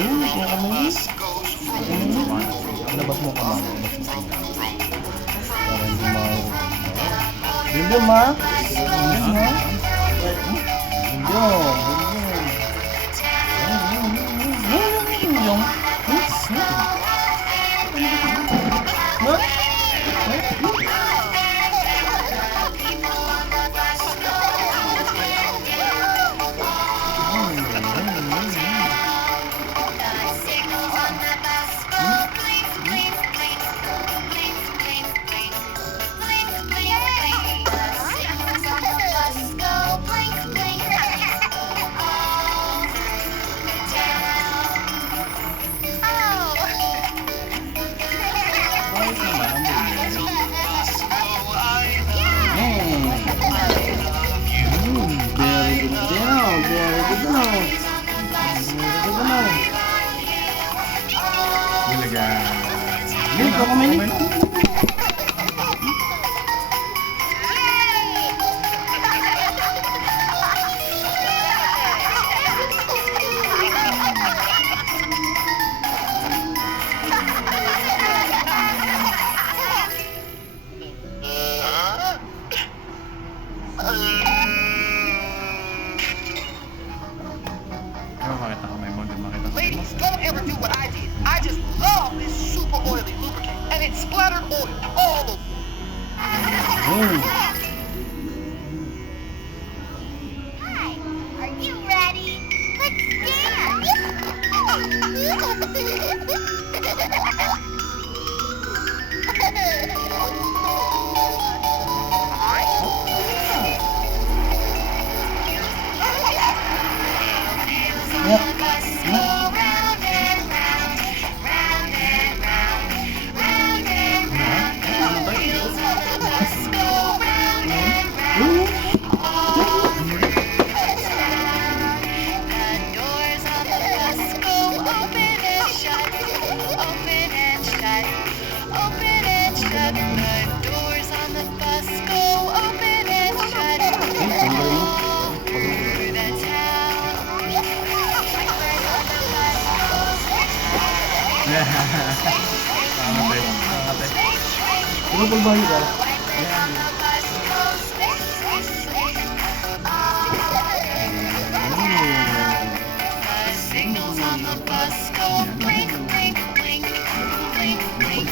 Yung kamay. Labas mo kamay. Para hindi mahirap. Bilyong ma. Bilyong ma. Bilyong. Ladies, don't ever do what I did. I just love this super oily lubricant, and it splattered oil all over. Hi, are you ready? Let's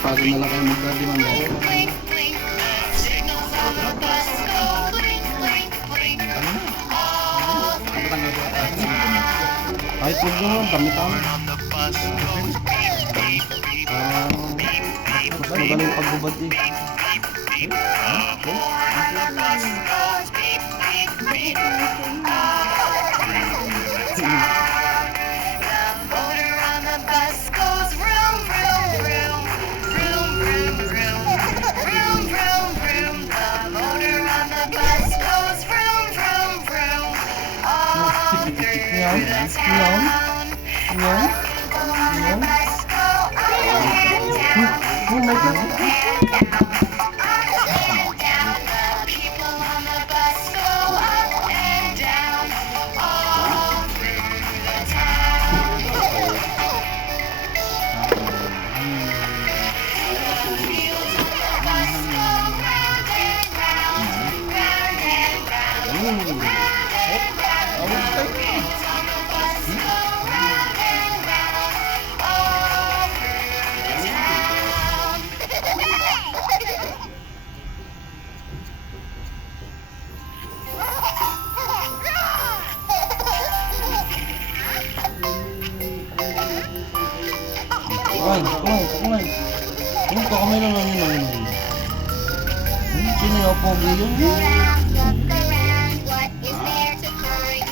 Pagpagod na lang kayo magdadiman dahil. Ay, huwag naman. Dami-dami. Mas magaling pagbubad eh. Oh my God. Kumain. Kakamay lang namin namin. Sino yung pogi yun? Look around, what is there to find?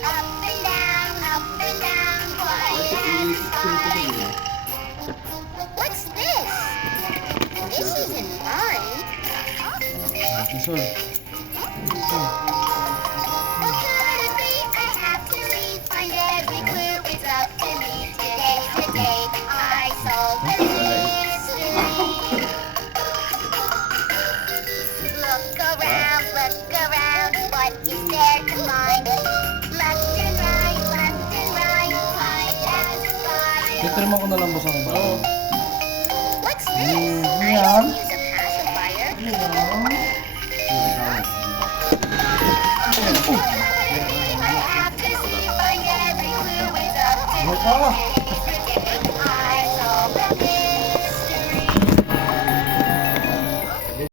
Up and down, quiet and fine. What's this? This isn't mine. Sorry. What could it be? I have to read, find every clue. It's up to me today. I solve the mystery. Look around, what is there to find? Left and right, hide and Pirma ko na lang boss ang bago. What's this? Yan. Use a pacifier. I have to see, find every clue. It's up to me. Ano ka? Today's the day.